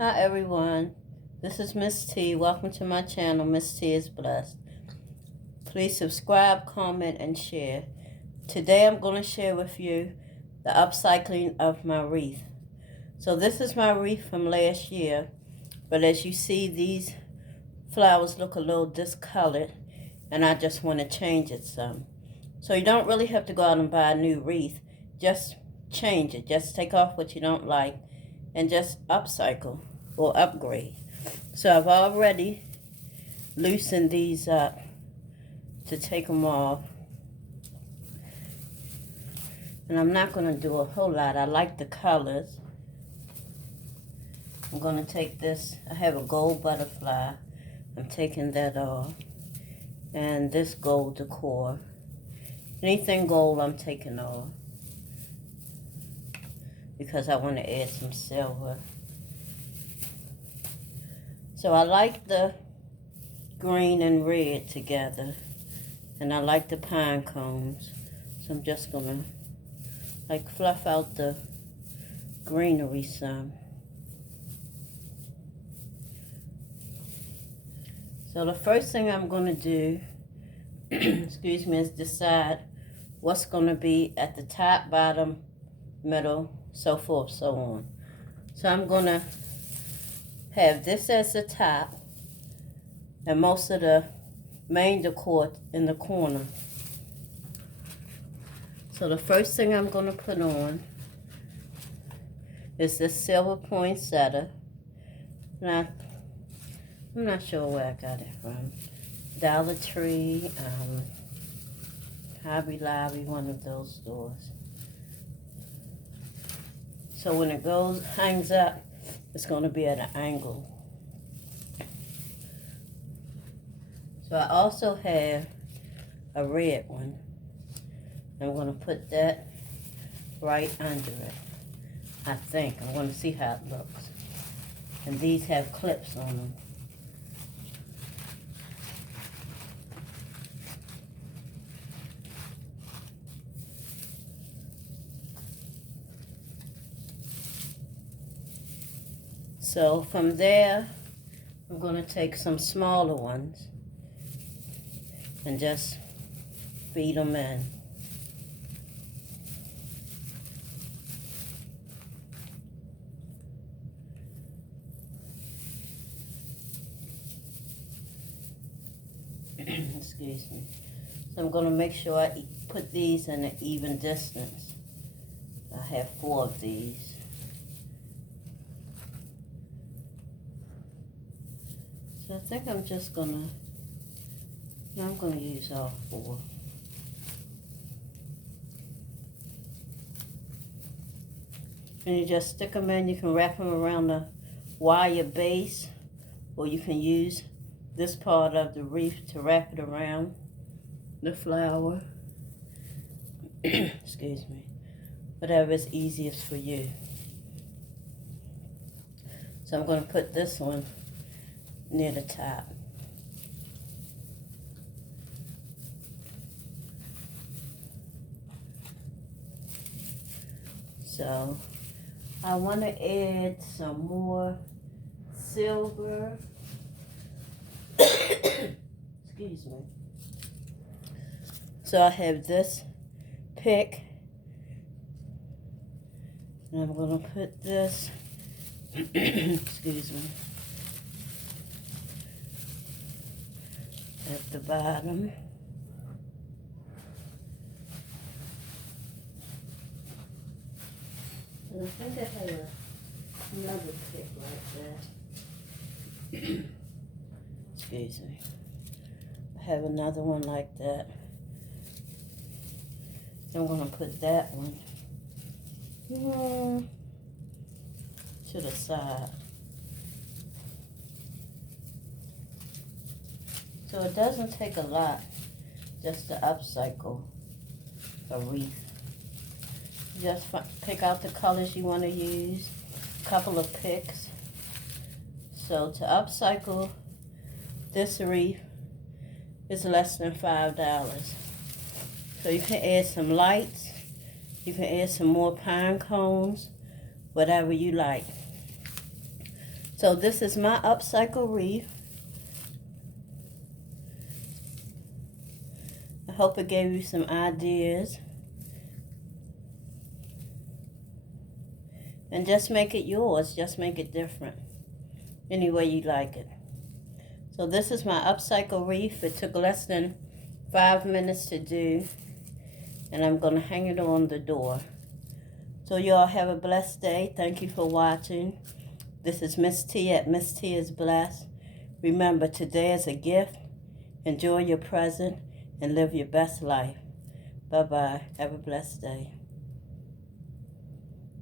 Hi everyone, this is Miss T. Welcome to my channel, Miss T is Blessed. Please subscribe, comment, and share. Today I'm going to share with you the upcycling of my wreath. So this is my wreath from last year, but as you see, these flowers look a little discolored, and I just want to change it some. So you don't really have to go out and buy a new wreath. Just change it. Just take off what you don't like and just upcycle or upgrade. So I've already loosened these up to take them off. And I'm not going to do a whole lot. I like the colors. I'm going to take this. I have a gold butterfly. I'm taking that off. And this gold decor. Anything gold I'm taking off, because I want to add some silver. So I like the green and red together, and I like the pine cones. So I'm just gonna fluff out the greenery some. So the first thing I'm gonna do, excuse me, is decide what's gonna be at the top, bottom, middle, so forth, so on. So I'm gonna have this as the top and most of the main decor in the corner. So the first thing I'm gonna put on is this silver poinsettia. Now, I'm not sure where I got it from. Dollar Tree, Hobby Lobby, one of those stores. So when it hangs up, it's going to be at an angle. So I also have a red one. I'm going to put that right under it. I think. I'm going to see how it looks. And these have clips on them. So from there, I'm going to take some smaller ones and just feed them in. Excuse me. So I'm going to make sure I put these in an even distance. I have 4 of these. So I think I'm just going to use all 4. And you just stick them in. You can wrap them around the wire base, or you can use this part of the wreath to wrap it around the flower. Excuse me. Whatever is easiest for you. So I'm going to put this one near the top. So I want to add some more silver. Excuse me. So I have this pick, and I'm going to put this, excuse me, at the bottom. And I think I have another pick like that. Excuse me. I have another one like that. I'm going to put that one to the side. So it doesn't take a lot just to upcycle a wreath. Just pick out the colors you want to use, a couple of picks. So to upcycle this wreath is less than $5. So you can add some lights, you can add some more pine cones, whatever you like. So this is my upcycle wreath. I hope it gave you some ideas. And just make it yours. Just make it different. Any way you like it. So this is my upcycle wreath. It took less than 5 minutes to do. And I'm going to hang it on the door. So y'all have a blessed day. Thank you for watching. This is Miss T at ms.t is blessed. Remember, today is a gift. Enjoy your present and live your best life. Bye-bye. Have a blessed day.